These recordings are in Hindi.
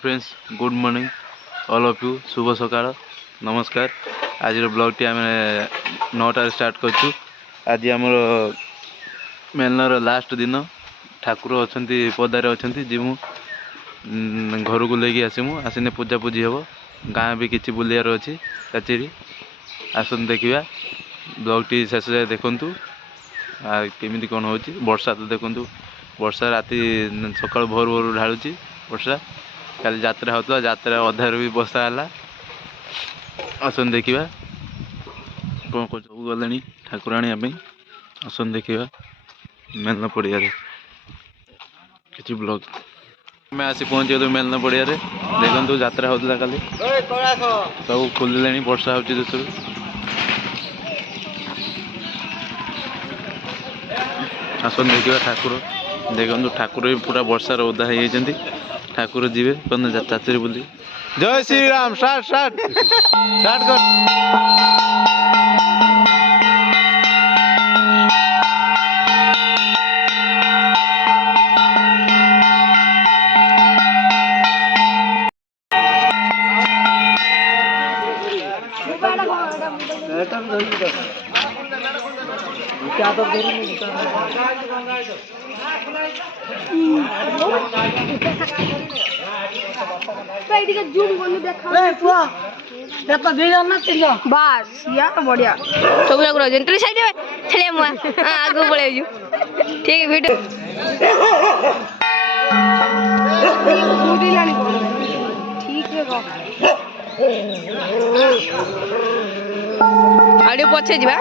Friends good morning all of you शुभ सकाळ नमस्कार। आज ब्लॉग टी आम 9टार स्टार्ट करूँ। आज आमर मेलनर लास्ट दिन ठाकुर अच्छा पदार अच्छा जीमु घर को लेकिन आसमु आसने पूजा पूजी हम गाँ भी किसी बुलियार अच्छी कचेरी आसन देखा ब्लॉग टी शेष जाए देखूँ केमी कौन हो वर्षा तो देखूँ वर्षा राति सकाल भोर भोर ढालुची वर्षा काली जात्रा होता जात्रा अधार भी बसा है आसन देखा कौन कौन सब गले ठाकुराणी आसन देखा मेलना पड़िया किसी ब्लॉग मैं आसी पहुँचे तो मेलना पड़िया देखो जात्रा होता काली सब खोल वर्षा हो देश आसन देखा ठाकुर देखो ठाकुर भी पूरा वर्षार ओदा हो ठाकुर जीवे कौन चाचरी बुली जय Shri Ram start start start कर बस यार बढ़िया सब लोग जेंटली साइड में चले मुआ आगो पळे जू ठीक है वीडियो ठीक है आड़े पछे जीवा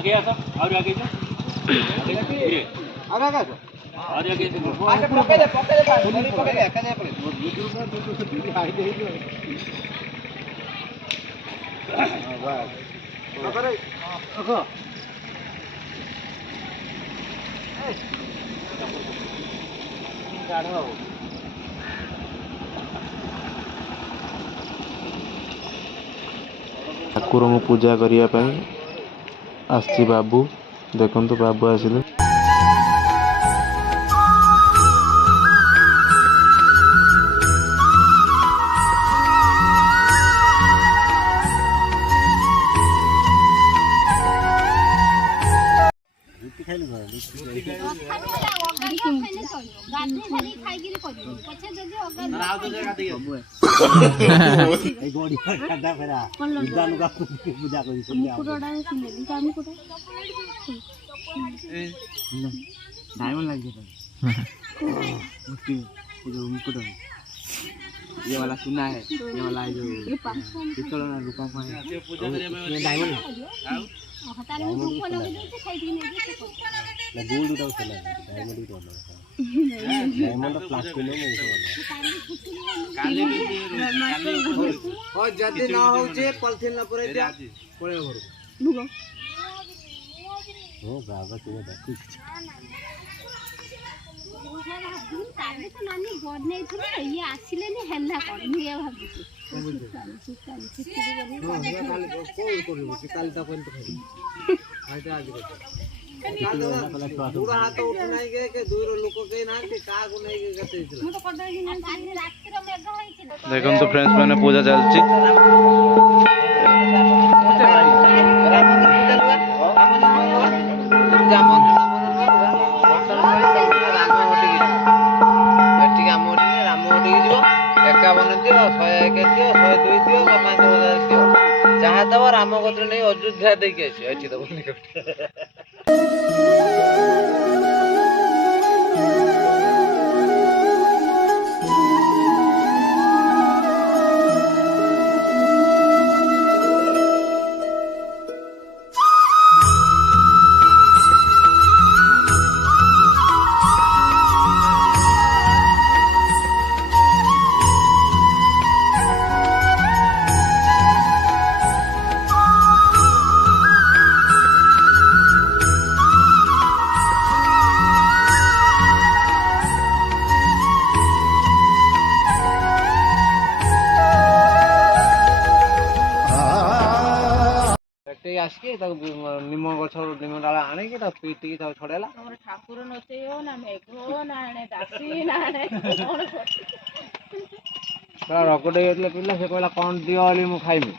आगे आ सब और आगे धीरे आगे और आगे आगे पकड़ दे पकड़ दे कने पड़े वीडियो हाई दे बस पकड़ ओको गाड़ो ठाकुर पूजा करने आसी बाबू देखो बाबू आसिले डायमंड लग जाता जो मुकुट है ये वाला सुना है ये वाला जो पिस्तौल ना रूपा का है ये डायमंड है ना गोल्ड उठा चला डायमंड उठा डायमंड प्लास्टिक में और जदी ना हो जे पॉलिथिन ना परे जा पळे घर भूगो हो बाबा तुम देखु ତାହେଲେ ତ ନାନୀ ବନେଇଥିଲେ ଇଏ ଆସିଲେନି ହେଲା କ'ଣ ମୁଁ ଇଏ ଭାବୁଛି काली तो कोई तो खाइता आज पूरा हाथ उठ नहीं गए के दूर लोक के ना के का को नहीं के कते दिला ମୁଁ ତ କରିଦେଇଛି ନା କାଲି ରାତିର ମେଘ ହେଇଥିଲା ଦେଖନ୍ତୁ ଫ୍ରେଣ୍ଡସ୍ ମାନେ ପୂଜା ଚାଲିଛି। जहाँ दब राम गोत्र नहीं अयोध्या देके अच्छी दब आसिके निम गछ निम डाला आने पीटी छड़ेला ଠାକୁର ନଚେଇବ ନା ମେଘ ନା ଆଣେ ଦାସୀ ନା ଆଣେ रगड़े पिला से कहला कौन दियो बोली मु खाइबी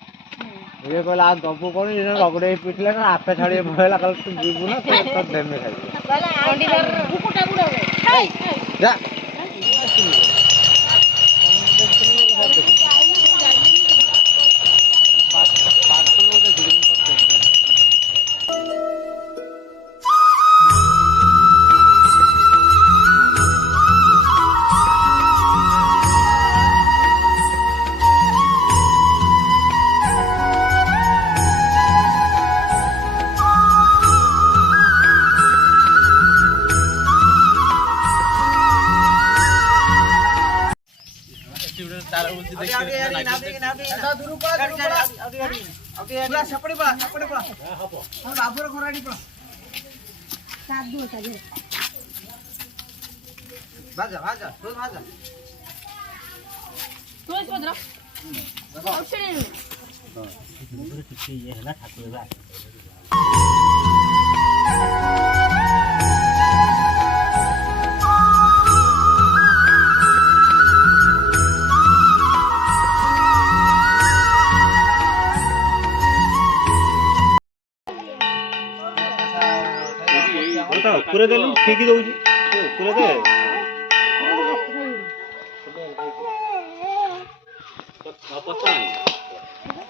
ये कहला आ दबु कौन रगड़े पिटले ना हाथ छाड़ी भयला कल तू जीबू ना तो देमे खाइ जा पूरे देलु ठीक ही दउजी पूरे दे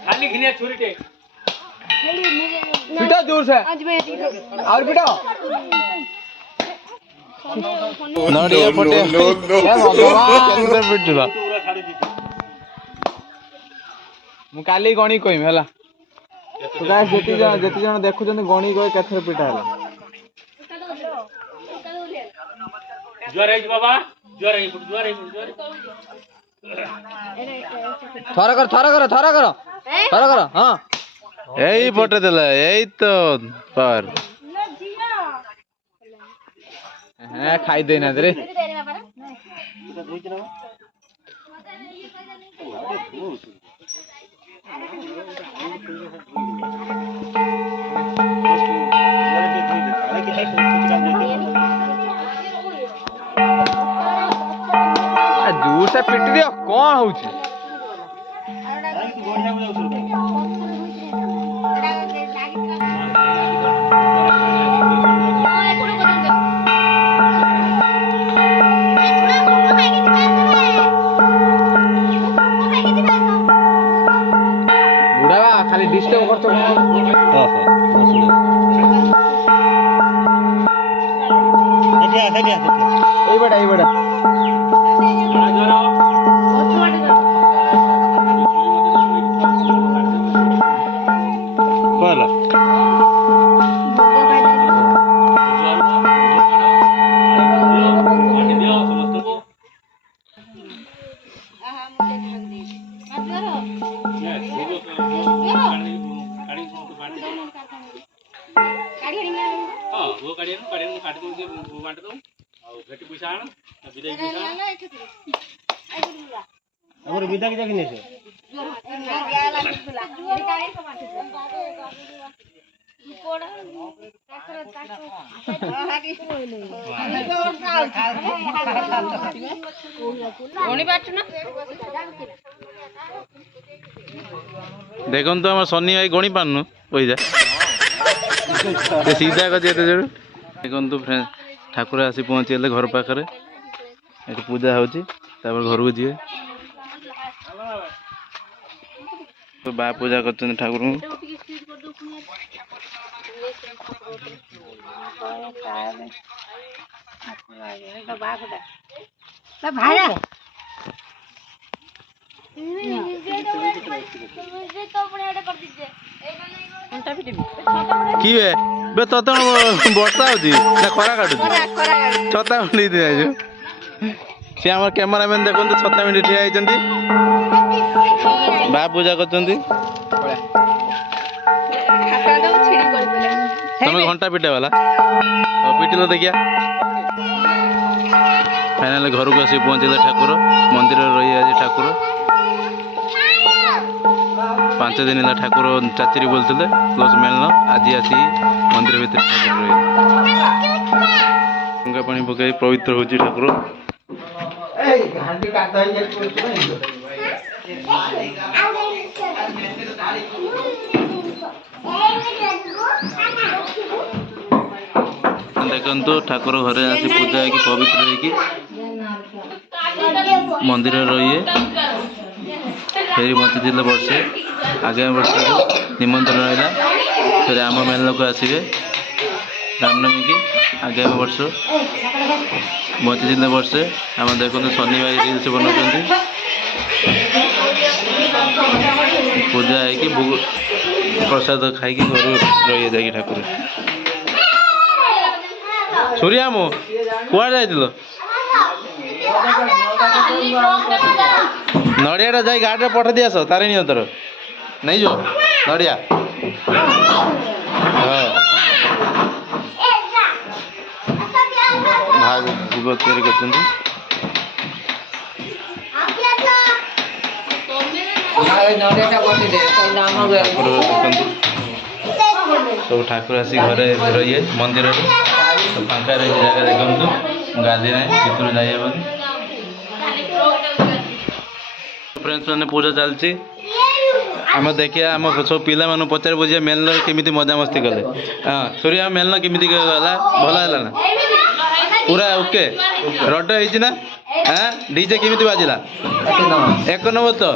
खाली घिनिया छुरी के पिटा जोर से और पिटा नड़िया फटे हे भगवान केनकर पिटला मु काली गणी कहिम हला तो गाइस जेती जण देखु जन गणी कहि केथरे पिटा हला ज्वर है बाबा ज्वर है ज्वर थरा कर हां यही फटे देला यही तो पर हां खाई देना रे दूर से पिट दियो कौन होची बुढ़ावा खाली डिस्टर्ब करतो एई बड़ा काढ़ी को बांट दो हां वो काढ़ी को काट के वो बांट दो और घटी पैसा आण विदाई पैसा हमर विदा के जाके नेसे देखो तो आम सन्नी भाई गणी पार्नु पैसा सीधा कर देखो तो फ्रेंड ठाकुर आसी पहुँचीगले घर पाखे ये पूजा हो घर को जी तो बा पूजा कर ठाकुर कि बे तो वर्षा हो खरा काटु छता मिली सी आम कैमेरामैन देखो छता मिली ठिया बा पूजा कर तुम घंटा पिटा वाला पिटिल देखिया फाइनाल घर को आसी पहुँचले ठाकुर मंदिर रही आज ठाकुर 5 दिन है ठाकुर चाचरी बोलते प्लस मेलन आज आसी मंदिर भीतर ठाकुर रही पानी पकई पवित्र हो ठाकुर देखु ठाकुर घरे आसी पूजा की पवित्र होगी मंदिर रही फेरी बंची वर्षे आगामी वर्ष निमंत्रण रहा फिर आम मेलन को आसवे रामनवमी की आगामी वर्ष बंची वर्षे आम देखो शनि भाई रिल्स बनाऊँ पूजा है प्रसाद खाई घर रही जाए ठाकुर सूर्या मो कुआड़े जाइल नड़िया जा गाड़ी में पठा दिस तारिणी तर नहीं जो नड़िया हाँ भाग भोग तैयारी कर सब ठाकुर आसी घरे रही मंदिर तो फांका रही जगह देखु गाधी ना भर जाइबनी फ्रेंड्स मैंने पूजा चलती आम देखिए आम सब पिला मान पचार बुझे मेलन केमी मजा मस्ती कले हाँ सूर्य मेलन केमी गला भल है ना पूरा ओके रड है हाँ डीजे केमी बाजिला 1 नंबर तो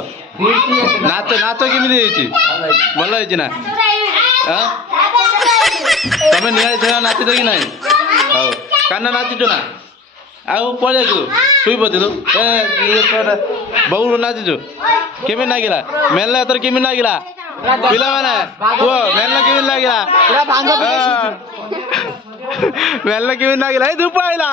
नाच नाच केमी भल है ना हाँ तमें निहाई नाच कि ना हाँ काना नाचुच ना आउ पड़े शुई पचु बहु नाचुचु केमी लगिला मेलना एथर केमी लगिला पिला माने कुह मेलना केमी लगिला मेलना केमी लगिला धूप आइला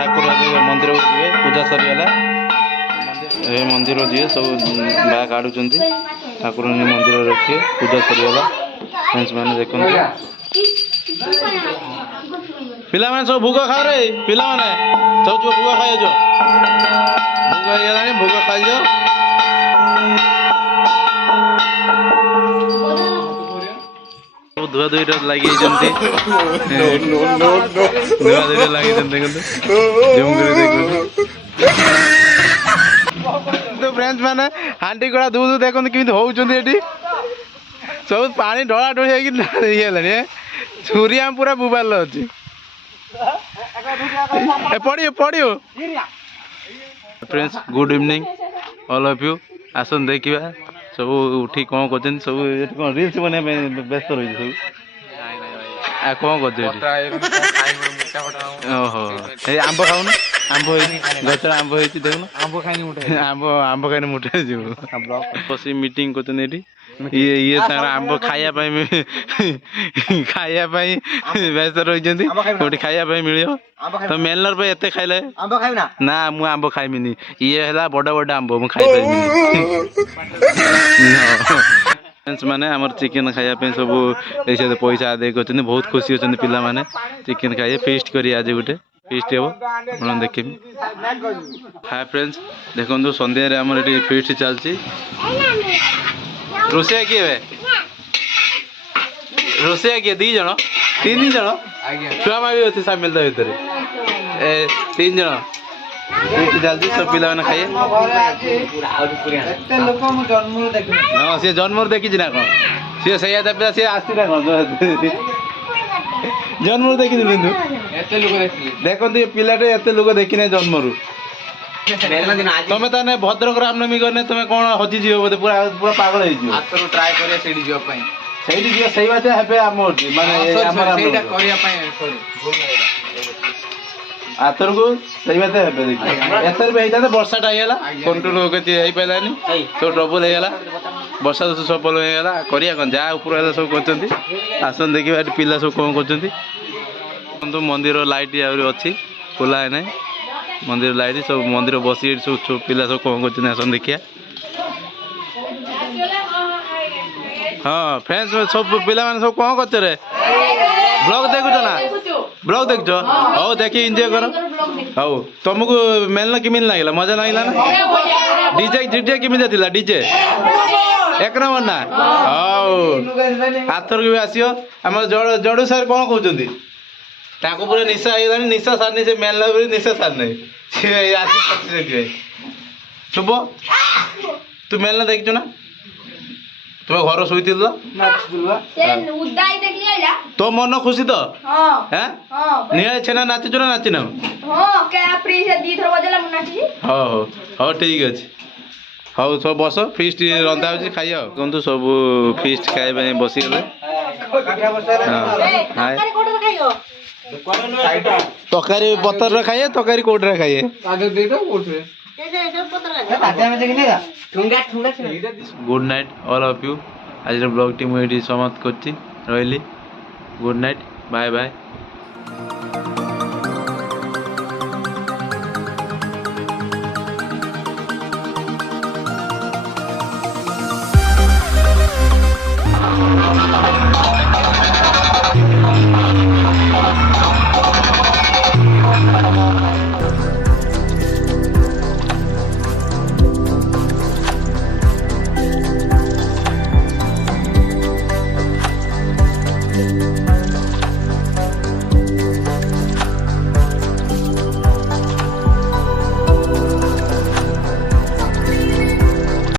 ठाकुर मंदिर को जी पूजा सरीगला ए मंदिर जी सब बा काढ़ुं ठाकुर मंदिर रखिए पूजा सरीगला फ्रेंड्स मैंने देखते पिला मैंने सब भोग खाओ रे पिला मैंने सब जो भोग खाई जो भोग हो भोग खाई जाओ धुआ धुई लगे धुआ धुई लगे देखो फ्रेंड्स मैंने हांडी गड़ा दूध देखो केमी होती सब पानी ढला ढोली ये छुरी आम पूरा मोबाइल अच्छी पड़ियो पड़ियो friends good evening all of you आसन देखा सब उठी कौन कर सब रिल्स बना व्यस्त रही सब आ कौन कर ओहो आंब खाऊन आंब गच आंब देखुन आंब खाई आंब खाई मुठे बस मीटिंग कर ये आंब खायापी व्यस्त रही खायापी मिल तो मेलनर पे एत खाइले ना मु आंब खाइमिनी ये है बड़ बड़ आंब मु खाई माने आमर चिकेन खायापी सब पैसा आदाय कर बहुत खुशी अच्छा पिला माने चिकेन खाइए फिस्ट करिए आज गोटे फिस्ट हम देख हाय फ्रेंड्स देखो सन्ध्या आमर ये फिस्ट चलती रोषिया किए रोषिया किए 2 जन 3 जन छुआ भी अच्छे सामिल भितर 3 जन फिस्ट चलती सब पिला मैंने खाइए हाँ सी जन्म देखी ना कौन सी से पिला सी आसी ना कौन जन्म देखी देखो पिलाटे एत लोक देखी जन्म तुम्हें ताने भद्रक रामनवमी करने तुम्हें कौन हजिजी बोधे पूरा पूरा पागल हो ट्राए कर बात है आम आतर को सही बात है एथर भी होता वर्षा टाइगला कंट्रोल हो पारानी सब ट्रबल होगा वर्षा दोष सफल होगा करिया कौन जहाँ ऊपर सब कर आसन देखिए पिला सब कौन कर मंदिर लाइट आहरी अच्छी खोला है ना मंदिर लाइट सब मंदिर बसी सब पिला सब कौन कर आसन देखिया हाँ फ्रेंड्स सब पिला माने सब कौन कर ब्लॉग देखुच ना ब्लॉग देख हौ देखी एंजॉय कर हौ तुमको मेलना किमिन लगे मजा लगे ना डीजे डीजे किमिन थिला डीजे एक नंबर ना हौ आथर भी आसियो आम जड़ू सार कौन कहते पूरा निशा हो निशा सारनी से मेलना निशा सारनी सी शुभ तू मेलना देखु ना तुम घर शुई तो मन खुशी तो निहा छेना नाचु ना नाचिन हाँ ठीक अच्छे हाँ सब बस फिस्ट रंधा हो खाई कहतु सब फिस्ट खाए बसीगले तकारी पतर खाइए तकारी कोटे खाइए good night all of you आज ब्लॉग टी मुझे समाप्त कर गुड नाइट बाय बाय।